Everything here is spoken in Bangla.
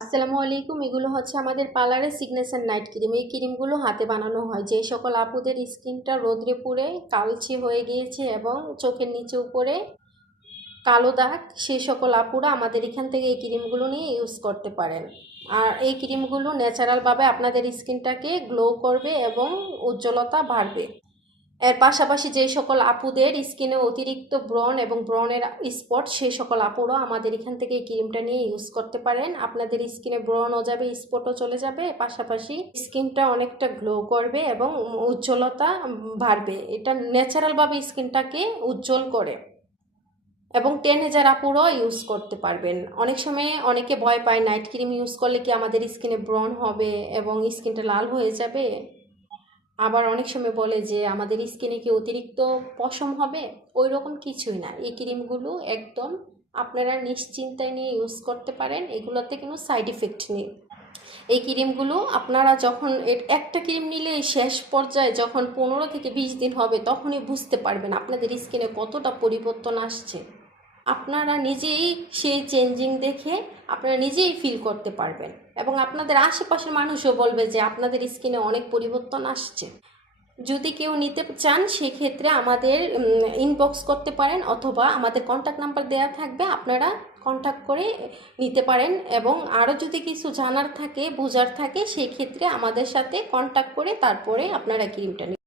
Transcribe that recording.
আসসালামু আলাইকুম। এগুলো হচ্ছে আমাদের পার্লারের সিগনেচার নাইট ক্রিম। এই ক্রিমগুলো হাতে বানানো হয়। যে সকল আপুদের স্কিনটা রোদ্রে পুড়ে কালচে হয়ে গিয়েছে এবং চোখের নিচে উপরে কালো দাগ, সেই সকল আপুরা আমাদের এখান থেকে এই ক্রিমগুলো নিয়ে ইউজ করতে পারেন। আর এই ক্রিমগুলো ন্যাচারালভাবে আপনাদের স্কিনটাকে গ্লো করবে এবং উজ্জ্বলতা বাড়বে। এর পাশাপাশি যে সকল আপুদের স্কিনে অতিরিক্ত ব্রণ এবং ব্রণের স্পট, সেই সকল আপুরা আমাদের এখান থেকে এই ক্রিমটা নিয়ে ইউজ করতে পারেন। আপনাদের স্কিনে ব্রণও যাবে, স্পটও চলে যাবে, পাশাপাশি স্কিনটা অনেকটা গ্লো করবে এবং উজ্জ্বলতা বাড়বে। এটা ন্যাচারালভাবে স্কিনটাকে উজ্জ্বল করে এবং 10,000 আপুরও ইউজ করতে পারবেন। অনেক সময় অনেকে ভয় পায় নাইট ক্রিম ইউজ করলে কি আমাদের স্কিনে ব্রণ হবে এবং স্কিনটা লাল হয়ে যাবে। আবার অনেক সময় বলে যে আমাদের স্কিনে কি অতিরিক্ত পশম হবে। ওই রকম কিছুই না। এই ক্রিমগুলো একদম আপনারা নিশ্চিন্তায় নিয়ে ইউজ করতে পারেন। এগুলোতে কোনো সাইড ইফেক্ট নেই। এই ক্রিমগুলো আপনারা যখন একটা ক্রিম নিলে শেষ পর্যায়ে যখন 15 থেকে 20 দিন হবে তখনই বুঝতে পারবেন আপনাদের স্কিনে কতটা পরিবর্তন আসছে। আপনারা নিজেই সেই চেঞ্জিং দেখে আপনারা নিজেই ফিল করতে পারবেন এবং আপনাদের আশেপাশের মানুষও বলবে যে আপনাদের স্কিনে অনেক পরিবর্তন আসছে। যদি কেউ নিতে চান সেক্ষেত্রে আমাদের ইনবক্স করতে পারেন অথবা আমাদের কন্ট্যাক্ট নাম্বার দেওয়া থাকবে, আপনারা কন্ট্যাক্ট করে নিতে পারেন। এবং আরও যদি কিছু জানার থাকে, বোঝার থাকে, সেই ক্ষেত্রে আমাদের সাথে কন্ট্যাক্ট করে তারপরে আপনারা ক্রিমটা